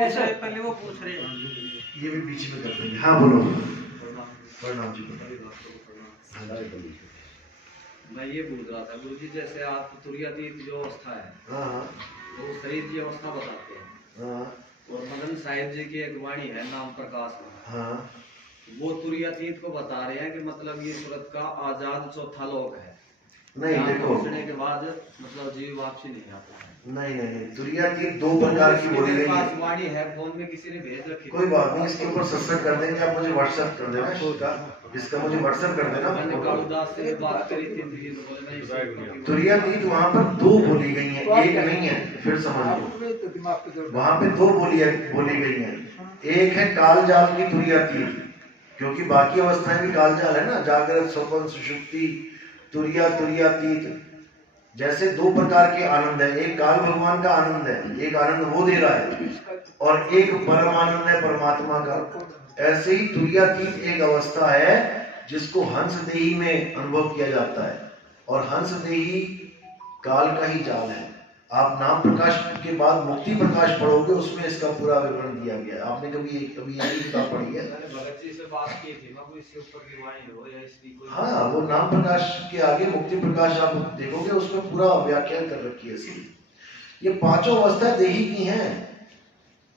कैसे पहले वो पूछ रहे हैं, ये भी बीच में कर देंगे। हाँ बोलो। प्रणाम जी। मैं ये पूछ रहा था गुरु जी, जैसे आप तुरीयातीत जो अवस्था है, हाँ तो शरीर की अवस्था बताते हैं, हाँ और मदन साहिब जी की एक वाणी है नाम प्रकाश में, हाँ। वो तुरीयातीत को बता रहे हैं कि मतलब ये सूरत का आजाद चौथा लोक है। नहीं यहाँ देखो, पहुंचने के बाद मतलब जीव वापसी नहीं आता है। नहीं नहीं, तुरीयातीत दो प्रकार की बोली मेरे गई पास है। वाणी है, फोन में किसी ने भेज रखी। कोई बात नहीं, इसके ऊपर सत्संग कर देंगे। आप मुझे व्हाट्सएप कर देना इसका मुझे व्हाट्सएप कर देना। मैंने कालुदास से बात करी थी, तो बोले नहीं तुरीयातीत वहाँ पर दो बोली गई है, एक नहीं है। फिर समझ लो, वहाँ पे दो बोली गई है। एक है काल जाल की तुरीयातीत, क्योंकि बाकी अवस्थाएं भी काल जाल है ना, जागृत स्वप्न सुषुप्ति तुरीयातीत। जैसे दो प्रकार के आनंद है, एक काल भगवान का आनंद है, एक आनंद वो दे रहा है, और एक परम आनंद है परमात्मा का। ऐसे ही तुरीयातीत एक अवस्था है जिसको हंसदेही में अनुभव किया जाता है, और हंसदेही काल का ही जाल है। आप नाम प्रकाश के बाद मुक्ति प्रकाश पढ़ोगे, उसमें इसका पूरा विवरण दिया गया है। आपने कभी यही किताब पढ़ी है? भगत जी से बात की थी, मैं कोई इसके ऊपर की वाणी हो या इसकी कोई। हाँ, वो नाम प्रकाश के आगे मुक्ति प्रकाश आप देखोगे, उसमें पूरा व्याख्यान कर रखी है इसकी। ये पांचों अवस्थाएं देही की हैं,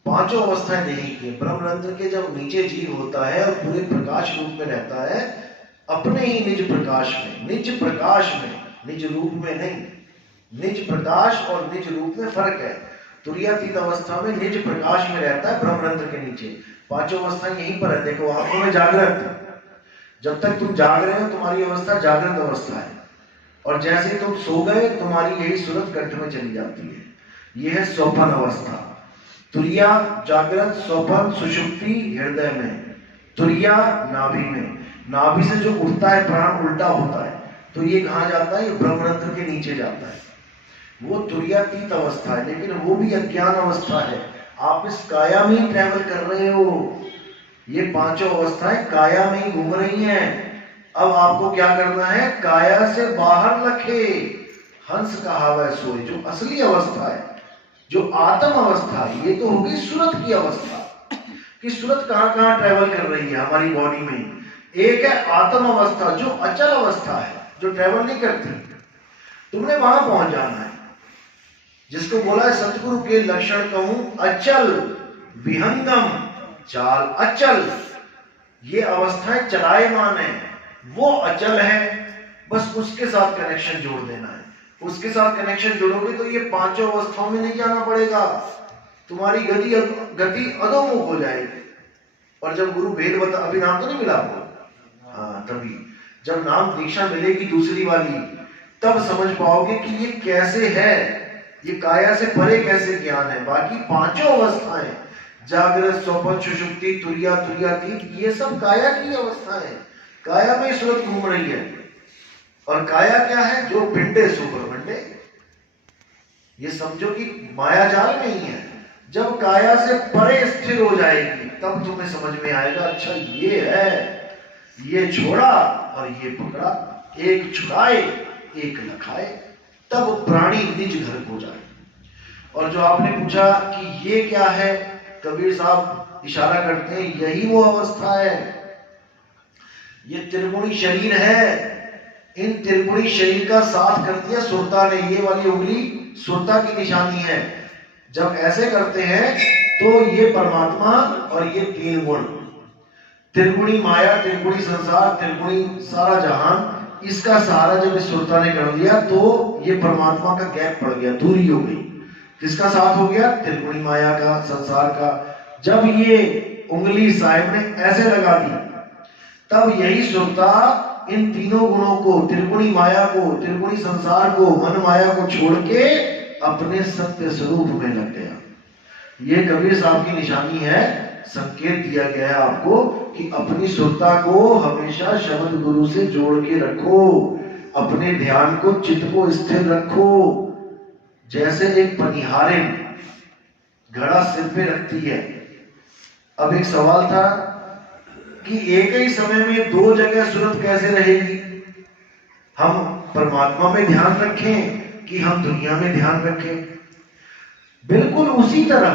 पांचों अवस्थाएं देही की। ब्रह्मरंध्र के जब नीचे जीव होता है और पूरे प्रकाश रूप में रहता है, अपने ही निज प्रकाश में, निज प्रकाश में, निज रूप में नहीं। निज प्रकाश और निज रूप में फर्क है। तुरीयातीत अवस्था में निज प्रकाश में रहता है ब्रह्मरंध्र के नीचे। पांचों अवस्थाएं यहीं पर है। देखो, आंखों में जागृत, जब तक तुम जाग रहे हो तुम्हारी अवस्था जागृत अवस्था है, और जैसे तुम सो गए तुम्हारी यही सूरत कंठ में चली जाती है। यह है स्वप्न अवस्था। तुरिया जागृत, स्वप्न सुषुप्ति हृदय में, तुरिया नाभि में। नाभि से जो उठता है प्राण उल्टा होता है, तो ये कहाँ जाता है? ये ब्रह्मरंध्र के नीचे जाता है। वो तुरीयातीत अवस्था है, लेकिन वो भी अज्ञान अवस्था है। आप इस काया में ही ट्रैवल कर रहे हो। ये पांचों अवस्थाएं काया में ही घूम रही हैं। अब आपको क्या करना है? काया से बाहर लखे हंस कहावै सोए, जो असली अवस्था है, जो आत्म अवस्था है। ये तो होगी सूरत की अवस्था कि सूरत कहाँ कहाँ ट्रैवल कर रही है हमारी बॉडी में। एक है आत्म अवस्था जो अचल अवस्था है, जो ट्रैवल नहीं करती। तुमने वहां पहुंच जाना है, जिसको बोला है सतगुरु के लक्षण कहूं अचल विहंगम चाल। अचल, ये अवस्थाएं चलायमान है, वो अचल है। बस उसके साथ कनेक्शन जोड़ देना है। उसके साथ कनेक्शन जोड़ोगे तो ये पांचों अवस्थाओं में नहीं जाना पड़ेगा, तुम्हारी गति अधोमुख हो जाएगी। और जब गुरु भेद बता, अभी नाम तो नहीं मिला आपको? हाँ, तभी जब नाम दीक्षा मिलेगी दूसरी वाली, तब समझ पाओगे कि ये कैसे है, ये काया से परे कैसे ज्ञान है। बाकी पांचों अवस्थाएं, जागृत स्वप्न सुषुप्ति तुरीयातीत, ये सब काया की अवस्था है। काया में सूरत घूम रही है। और काया क्या है? जो पिंडे सो ब्रह्मंडे। ये समझो कि माया जाल में ही है। जब काया से परे स्थिर हो जाएगी, तब तुम्हें समझ में आएगा, अच्छा ये है, ये छोड़ा और ये पकड़ा, एक छुड़ाए एक लखाए, तब प्राणी निज घर को जाए। और जो आपने पूछा कि ये क्या है, कबीर साहब इशारा करते हैं यही वो अवस्था है। ये त्रिगुणी शरीर है। इन त्रिगुणी शरीर का साथ कर दिया सुरता ने। ये वाली उंगली सुरता की निशानी है। जब ऐसे करते हैं तो ये परमात्मा और ये तीन गुण, त्रिगुणी माया, त्रिगुणी संसार, त्रिगुणी सारा जहान, इसका सहारा जब इस सुरता ने कर लिया तो ये परमात्मा का गैप पड़ गया, दूरी हो गई। किसका साथ हो गया? त्रिगुणी माया का, संसार का। जब ये उंगली साहिब ने ऐसे लगा दी, तब यही सुरता इन तीनों गुणों को, त्रिगुणी माया को, त्रिगुणी संसार को, मन माया को छोड़ के अपने सत्य स्वरूप में लग गया। ये कबीर साहब की निशानी है। संकेत दिया गया है आपको कि अपनी सुरता को हमेशा शब्द गुरु से जोड़ के रखो। अपने ध्यान को, चित्त को स्थिर रखो। जैसे एक पनिहारिन घड़ा सिर पे रखती है। अब एक सवाल था कि एक ही समय में दो जगह सूरत कैसे रहेगी? हम परमात्मा में ध्यान रखें कि हम दुनिया में ध्यान रखें? बिल्कुल उसी तरह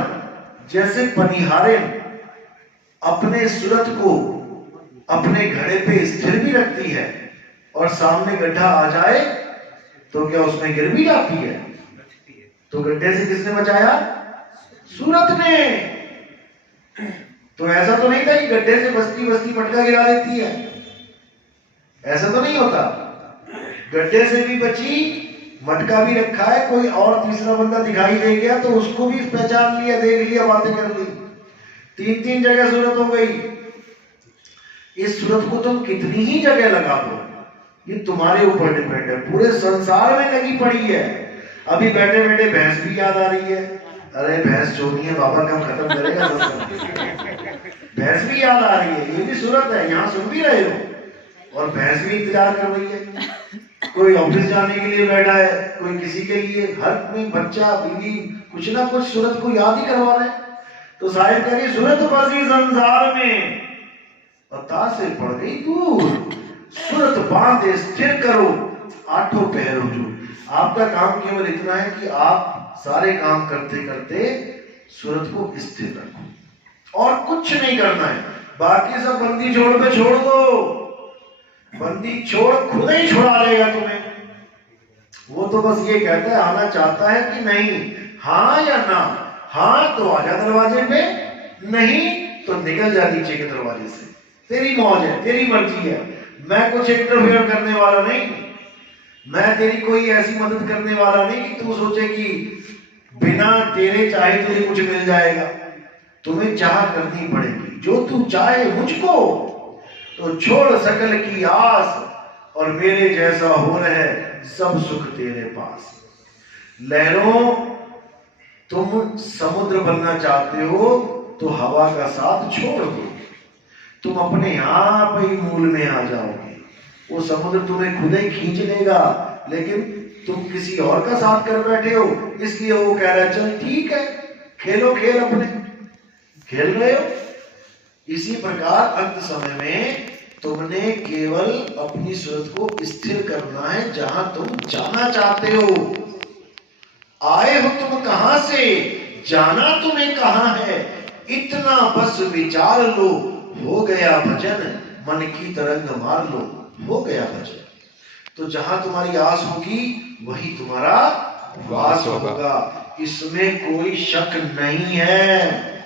जैसे पनिहारे अपने सूरत को अपने घड़े पे स्थिर भी रखती है और सामने गड्ढा आ जाए तो क्या उसमें गिर भी जाती है? तो गड्ढे से किसने बचाया? सूरत ने। तो ऐसा तो नहीं था कि गड्ढे से बस्ती बस्ती मटका गिरा देती है, ऐसा तो नहीं होता। गड्ढे से भी बची, मटका भी रखा है, कोई और तीसरा बंदा दिखाई दे गया तो उसको भी पहचान लिया, देख लिया, बातें कर ली। 3-3 जगह सूरत हो गई। इस सूरत को तुम कितनी ही जगह लगा दो, ये तुम्हारे ऊपर डिपेंड है। पूरे संसार में लगी पड़ी है। अभी बैठे बैठे भैंस भी याद आ रही है, अरे भैंस चोरी है, बाबा कब खत्म करेगा? भैंस भी याद आ रही है, ये भी सूरत है, यहाँ सुन भी रहे हो। और भैंस भी इंतजार कर रही है, कोई ऑफिस जाने के लिए बैठा है, कोई किसी के लिए, हर कोई बच्चा बीवी कुछ ना कुछ सूरत को याद ही करवा रहे हैं। तो साहिब कह रही सूरत बसी संसार में, पता से पड़ गई दूर, सूरत बांधे स्थिर करो, आठों पहर हो जो। आपका काम केवल इतना है कि आप सारे काम करते करते सूरत को स्थिर रखो, और कुछ नहीं करना है। बाकी सब बंदी छोड़ पे छोड़ दो, बंदी छोड़ खुद ही छुड़ा लेगा तुम्हें। वो तो बस ये कहता है आना चाहता है कि नहीं, हाँ या ना। हाँ तो आजा दरवाजे पे, नहीं तो निकल जा नीचे के दरवाजे से। तेरी मौज है, तेरी मर्जी है, मैं कुछ इंटरफेयर करने वाला नहीं। मैं तेरी कोई ऐसी मदद करने वाला नहीं कि तू सोचे कि बिना तेरे चाहे तुझे कुछ मिल जाएगा। तुम्हें चाह करनी पड़ेगी, जो तू चाहे मुझको तो छोड़ सकल की आस, और मेरे जैसा हो रहे सब सुख तेरे पास। लहरों, तुम समुद्र बनना चाहते हो तो हवा का साथ छोड़ दो, तुम अपने आप ही मूल में आ जाओगे। वो समुद्र तुम्हें खुद ही खींच लेगा, लेकिन तुम किसी और का साथ कर बैठे हो, इसलिए वो कह रहा है चल ठीक है, खेलो खेल, अपने खेल रहे हो। इसी प्रकार अंत समय में तुमने केवल अपनी सूरत को स्थिर करना है जहां तुम जाना चाहते हो। आए हो तुम कहां से, जाना तुम्हें कहां है, इतना बस विचार लो, हो गया भजन, मन की तरंग मार लो, हो गया भजन। तो जहां तुम्हारी आस होगी वही तुम्हारा वास होगा, इसमें कोई शक नहीं है।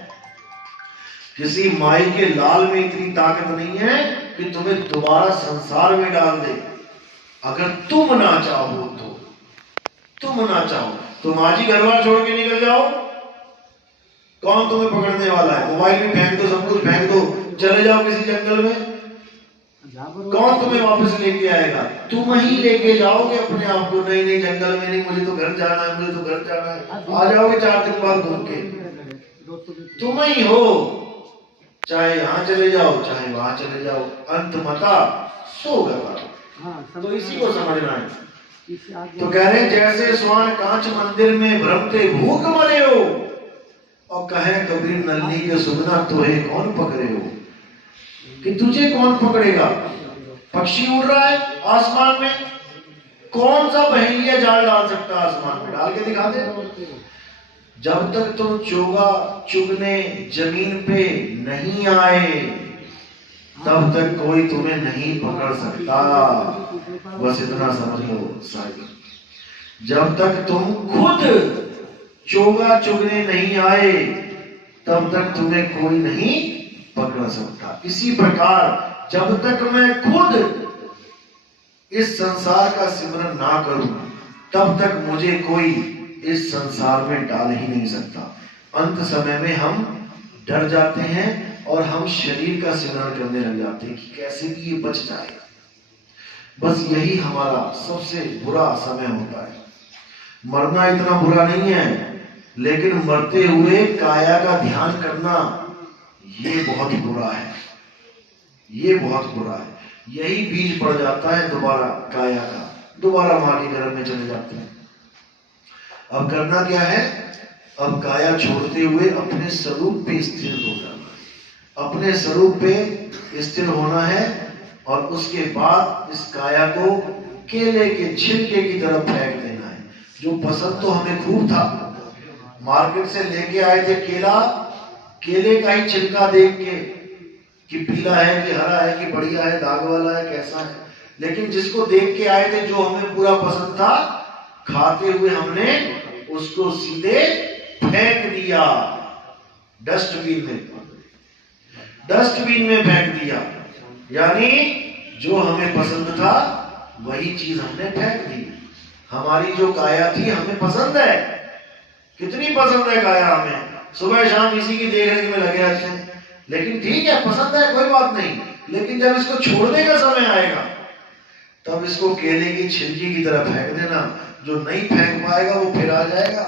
किसी माई के लाल में इतनी ताकत नहीं है कि तुम्हें दोबारा संसार में डाल दे, अगर तुम ना चाहो तो। तुम ना चाहो तो माँ जी घर बार छोड़ के निकल जाओ, कौन तुम्हें पकड़ने वाला है? मोबाइल भी फेंक दो, सब कुछ फेंक दो, चले जाओ किसी जंगल में, कौन तुम्हें वापस लेके आएगा? तुम ही लेके जाओगे अपने आप को। नहीं नहीं जंगल में नहीं, मुझे तो घर जाना है, मुझे तो घर जाना है। आ जाओगे 4 दिन बाद घूम के, तुम ही हो। चाहे यहाँ चले जाओ चाहे वहां चले जाओ, अंत मता सो गवा। तो इसी को समझना है। तो कह रहे जैसे स्वान कांच मंदिर में भ्रमते भूख मरे हो, और कहे कबीर नल्ली के सुगना तोहे कौन पकड़े हो, कि तुझे कौन पकड़ेगा? पक्षी उड़ रहा है आसमान में, कौन सा बहेलिया जाल डाल सकता है आसमान में? डाल के दिखा दे। जब तक तुम चोगा चुगने जमीन पे नहीं आए तब तक कोई तुम्हें नहीं पकड़ सकता। बस इतना समझ लो साहिब, जब तक तुम खुद चोगा चुगने नहीं आए तब तक तुम्हें कोई नहीं पकड़ सकता। इसी प्रकार जब तक मैं खुद इस संसार का सिमरन ना करूं तब तक मुझे कोई इस संसार में डाल ही नहीं सकता। अंत समय में हम डर जाते हैं और हम शरीर का सिमरन करने लग जाते हैं कि कैसे भी ये बच जाएगा। बस यही हमारा सबसे बुरा समय होता है। मरना इतना बुरा नहीं है, लेकिन मरते हुए काया का ध्यान करना ये बहुत बुरा है, ये बहुत बुरा है। यही बीज पड़ जाता है दोबारा काया का, दोबारा मां के गर्भ में चले जाते हैं। अब करना क्या है? अब काया छोड़ते हुए अपने स्वरूप पे स्थिर हो जाना है, अपने स्वरूप पे स्थिर होना है। और उसके बाद इस काया को केले के छिलके की तरफ फेंक देना है। जो पसंद तो हमें खूब था, मार्केट से लेके आए थे केला, केले का ही छिलका देख के कि पीला है कि हरा है कि बढ़िया है, दाग वाला है, कैसा है, लेकिन जिसको देख के आए थे, जो हमें पूरा पसंद था, खाते हुए हमने उसको सीधे फेंक दिया डस्टबिन में फेंक दिया। यानी जो हमें पसंद था वही चीज हमने फेंक दी। हमारी जो काया थी हमें पसंद है, कितनी पसंद है काया हमें, सुबह शाम इसी की देखरेख में लगे रहते हैं, लेकिन ठीक है, पसंद है, कोई बात नहीं, लेकिन जब इसको छोड़ने का समय आएगा तब इसको केले की छिलकी की तरह फेंक देना। जो नहीं फेंक पाएगा वो फिर आ जाएगा।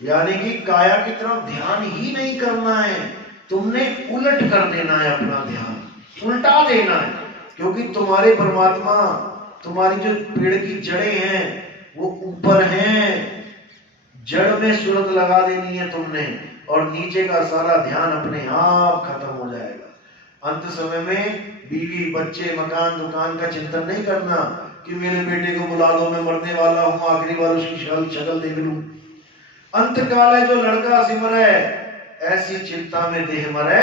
यानी कि काया की तरफ ध्यान ही नहीं करना है, तुमने उलट कर देना है, अपना ध्यान उल्टा देना है, क्योंकि तुम्हारे परमात्मा, तुम्हारी जो पेड़ की जड़ें हैं वो ऊपर हैं। जड़ में सूरत लगा देनी है तुमने, और नीचे का सारा ध्यान अपने आप खत्म हो जाएगा। अंत समय में बीवी बच्चे मकान दुकान का चिंतन नहीं करना कि मेरे बेटे को बुला दो, मैं मरने वाला हूं, आखिरी बार उसकी शक्ल देख लूं। अंत काल है जो लड़का सिमरे, ऐसी चिंता में देह मरे,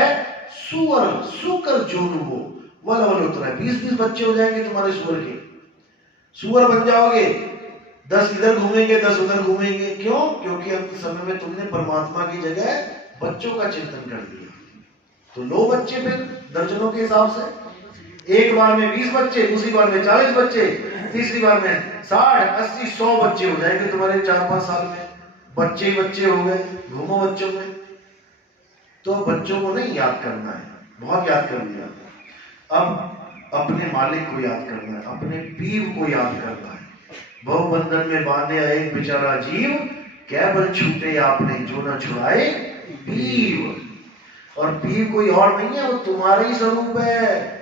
सुअर सुकर जोनुगो वल वल उतरा। 20-20 बच्चे हो जाएंगे तुम्हारे सुअर के, सुअर बन जाओगे, 10 इधर घूमेंगे 10 उधर घूमेंगे। क्यों? क्योंकि अंत समय में तुमने परमात्मा की जगह बच्चों का चिंतन कर दिया। तो लो बच्चे फिर दर्जनों के हिसाब से, एक बार में 20 बच्चे, दूसरी बार में 40 बच्चे, तीसरी बार में 60, 80, 100 बच्चे हो जाएंगे तुम्हारे 4-5 साल में। बच्चे ही बच्चे हो गए, घूमो बच्चों में। तो बच्चों को नहीं याद करना है, बहुत याद कर लिया, अब अपने मालिक को याद करना है, अपने पीर को याद करना है। बहुबंधन में बांधे एक बेचारा जीव, क्या बल छूटे आपने जो न छुड़ाए पीर। और पीर कोई और नहीं है, वो तुम्हारा ही स्वरूप है।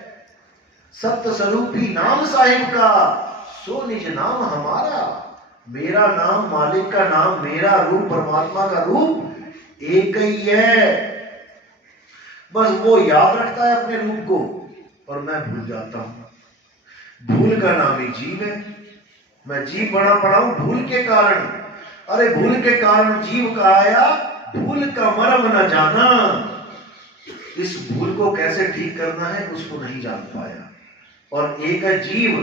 सत्य स्वरूपी नाम साहिब का, सो निज नाम हमारा। मेरा नाम, मालिक का नाम, मेरा रूप, परमात्मा का रूप एक ही है। बस वो याद रखता है अपने रूप को और मैं भूल जाता हूं। भूल का नाम ही जीव है। मैं जीव बना पड़ा हूं भूल के कारण। अरे भूल के कारण जीव का आया, भूल का मर्म न जाना। इस भूल को कैसे ठीक करना है उसको नहीं जान पाया, और एक है जीव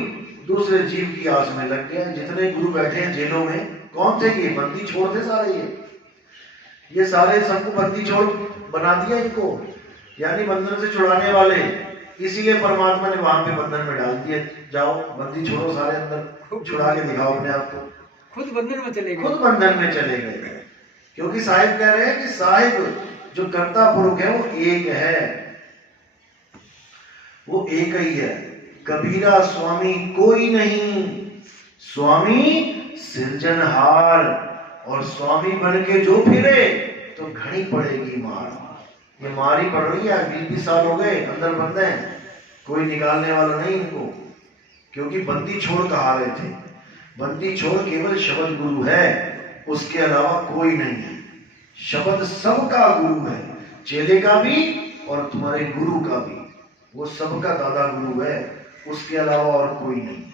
दूसरे जीव की आस में लग गया। जितने गुरु बैठे हैं जेलों में, कौन थे ये? बंदी छोड़ थे सारे, ये सारे सबको बंदी छोड़ बना दिया इनको, यानी बंधन से छुड़ाने वाले। इसीलिए परमात्मा ने वहां पे बंधन में डाल दिया, जाओ बंदी छोड़ो सारे, अंदर छुड़ा के दिखाओ अपने आप को। खुद बंधन में चले गए, खुद बंधन में चले गए, क्योंकि साहिब कह रहे हैं कि साहिब जो कर्ता पुरुष है वो एक है, वो एक ही है। कबीरा स्वामी कोई नहीं, स्वामी सृजनहार। और स्वामी बन के जो फिरे तो घड़ी पड़ेगी मार। ये मारी पड़ रही है, 20-20 साल हो गए अंदर बंद हैं, कोई निकालने वाला नहीं इनको, क्योंकि बंदी छोड़ कहा रहे थे। बंदी छोड़ केवल शब्द गुरु है, उसके अलावा कोई नहीं है। शब्द सबका गुरु है, चेले का भी और तुम्हारे गुरु का भी। वो सबका दादा गुरु है, उसके अलावा और कोई नहीं।